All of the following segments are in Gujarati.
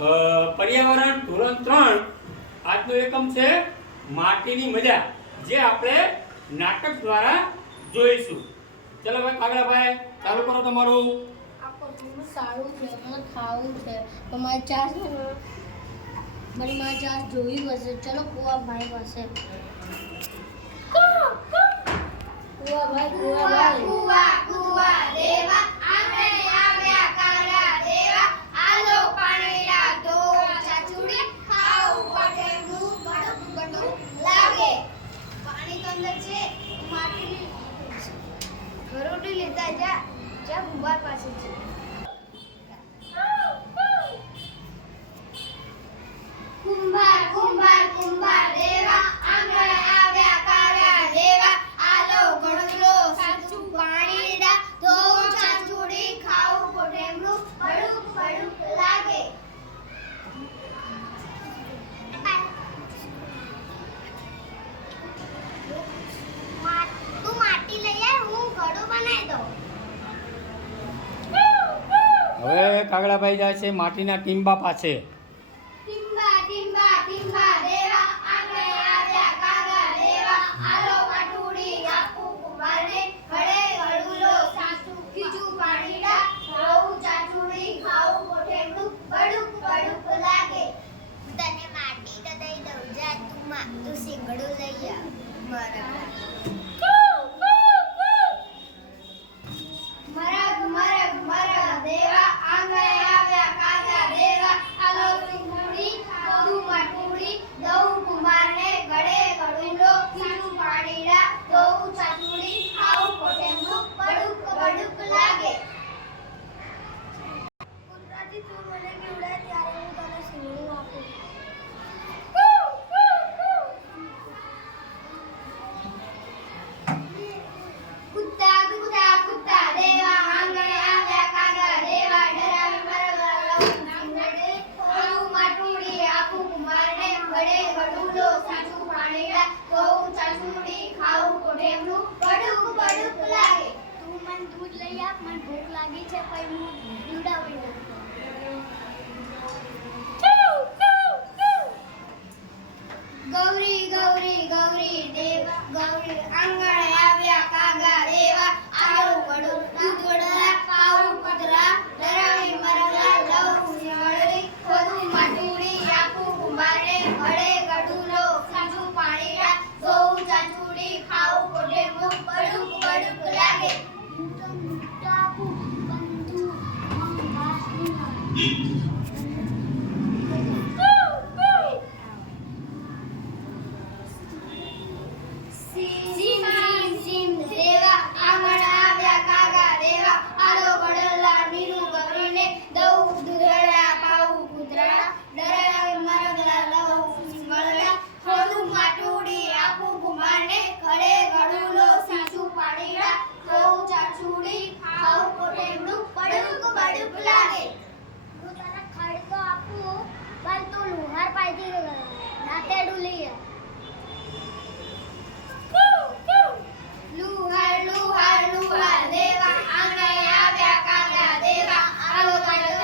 પર્યાવરણ ધોરણ 3 આજનો એકમ છે માટીની મજા, જે આપણે નાટક દ્વારા જોઈશું. ચલો ભાઈ કાગડાભાઈ, ચાલુ કરો તમારું. સારું છે, મને ખાવું છે, પણ મારે ચાસ જોવી પડશે. ચલો કુવાભાઈ પાસે. કુવાભાઈ કુવા દેવા આંગણે આવ્યા કાળા દેવા, આલો પાણીડા તો ચાચુડી ખાવું પડે નું ગડું ગડું લાગે. પાણી તો અંદર છે, માટીની ઘરોડી લેતા જા કુંભાર પાસે છે. કુંભાર કુંભાર કુંભાર દેવા આંગણે આવ્યા કાળા દેવા, આલો ગણગલો સાચું પાણીડા તો ચાચુડી ખાવું પોટેમનું બડુક બડુક લાગે. તું માટી લઈ આવ, હું ઘડો બનાવી દઉં. હવે કાગડાભાઈ જાય છે માટીના ટીમ્બા પાસે. ટીમ્બા ટીમ્બા ટીમ્બા દેવા આંગણે આવ્યા કાગા દેવા, આલો પાટુડી આપું કુંભારને ઘડે ઘડુલો સાસુ ખીજું પાણીડા ખાવું ચાચુડી ખાવું પોટેમનું બડુક બડુક લાગે. તને માટી તો દઈ દઉં, જા તું સિંગડું લઈ આવ. મરગ મરગ મરગ દેવા આંગણે આવ્યા કાગા દેવા, આલો સિંગડી દઉં માટુડી દઉં કુંભારને ઘડે ઘડુલો ખીજું પાણીડા દઉં ચાચુડી ખાવું પોટેમનું બડુક બડુક લાગે. કુદરતી તું મને પીવડાય ત્યારે હું તને સિંગડું આપું. કુત્તા કુત્તા કુત્તા દેવા આંગણે આવ્યા કાગા દેવા, ડરાવી મરવા લઉં સિંગડે ખાવું માટુડી આપું કુંભારને ઘડે ઘડુલો સાચું પાણીડા દઉં ચાચુડી ખાવું પોટેમનું બડુક બડુક લાગે. તું મને દૂધ લઈ આપ, મને ભૂખ લાગી છે, પછી હું પીવડાવી દઉં. ગૌરી ગૌરી ગૌરી દેવા ગૌરી આંગણે આવ્યા કાગા દેવા, આલો ગડું દૂધડા ખાવું કૂતરા ડરાવી મરગા લઉં સિંગડી ખોદું માટુડી આપું કુંભારને ઘડે ગડુલો ખીજું પાણીડા દઉં ચાચુડી ખાવું પોટેમનું બડુક બડુક લાગે. સીમ સીમ સીમ દેવા આંગણે આવ્યા કાગા દેવા, આલો ગડલા નીરું ગૌરીને દઉં દૂધડા પાવું કૂતરા ડરાવી મરગલા લઉં સિંગડા ખોદું માટુડી આપું કુંભારને ઘડે ઘડુલો સાચું પાણીડા દઉં ચાચુડી ખાવું પોટેમનું બડુક બડુક લાગે. હું તને ખડ તો આપું, પણ તું લુહાર પાઈથી દાંતેડું લઈ આવ. લુહાર લુહાર લુહાર દેવા આંગણે આવ્યા કાગા દેવા, આલો ગડલા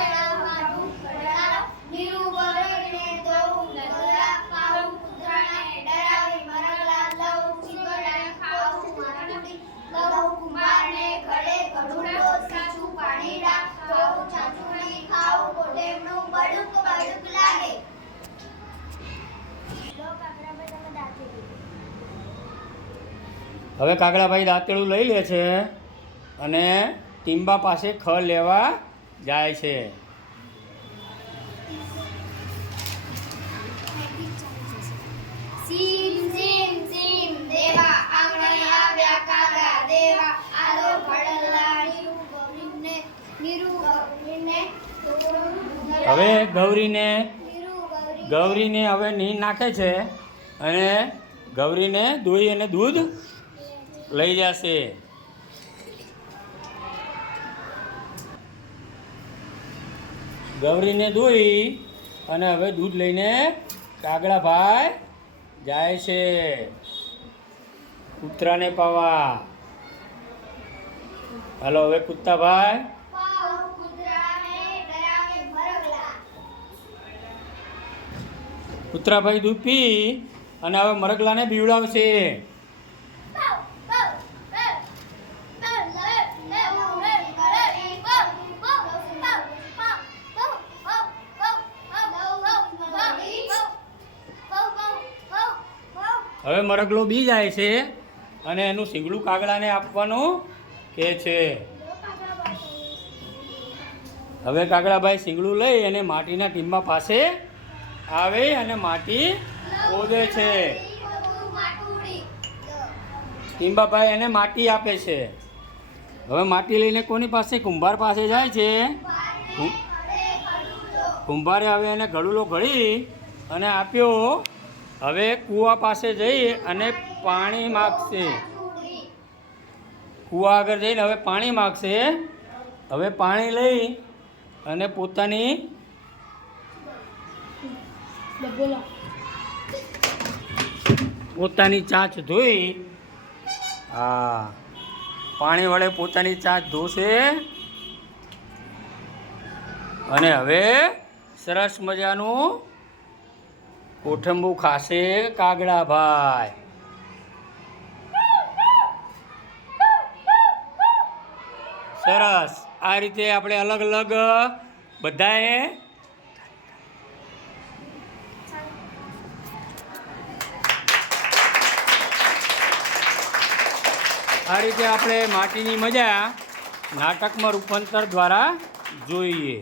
નીરું ગૌરીને દઉં ગડલા પાવું કૂતરાને ડરાવી મરગલા લઉં સિંગડા ખાવું માટુડી દઉં કુંભારને ઘડે ઘડુલો સાચું પાણીડા દઉં ચાચુડી ખાવું પોટેમનું બડુક બડુક લાગે. લો કાગડાભાઈ, તમે દાંતી દીધું. હવે કાગડાભાઈ દાંતેડું લઈ લે છે અને ટીમ્બા પાસે ખડ લેવા જાય છે. સીમ સીમ સીમ દેવા આંગણે આવ્યા કાગા દેવા, આલો ઘડલા નીરું ગૌરીને હવે ગૌરીને નીરું ગૌરીને હવે નીર નાખે છે અને ગૌરીને દોઈ અને દૂધ લઈ જશે. ગૌરીને દોઈ અને હવે દૂધ લઈને કાગડાભાઈ જાય છે કૂતરાને પાવા. હાલો હવે કૂતાભાઈ પાવ કૂતરાને ડરાવે મરગલા કૂતરાભાઈ દૂધ પી અને હવે મરગલાને બીવડાવશે. હવે મરગલો બી જાય છે અને એનું શીંગડું કાગડાને આપવાનું કહે છે. હવે કાગડાભાઈ શીંગડું લઈ અને માટીના ટીમ્બા પાસે આવે અને માટી ખોદે છે. ટીમ્બાભાઈ એને માટી આપે છે. હવે માટી લઈને કોની પાસે? કુંભાર પાસે જાય છે. કુંભારે હવે એને ઘડુલો ઘડી અને આપ્યો. હવે કૂવા પાસે જઈ અને પાણી માગશે. કૂવા આગળ જઈને હવે પાણી માગશે. હવે પાણી લઈ અને પોતાની ચાંચ ધોઈ, હા, પાણી વડે પોતાની ચાંચ ધોશે અને હવે સરસ મજાનું કોઠંબુ ખાશે કાગડાભાઈ. સરસ. આ રીતે આપણે અલગ અલગ બધાએ માટીની મજા નાટકમાં રૂપાંતર દ્વારા જોઈએ.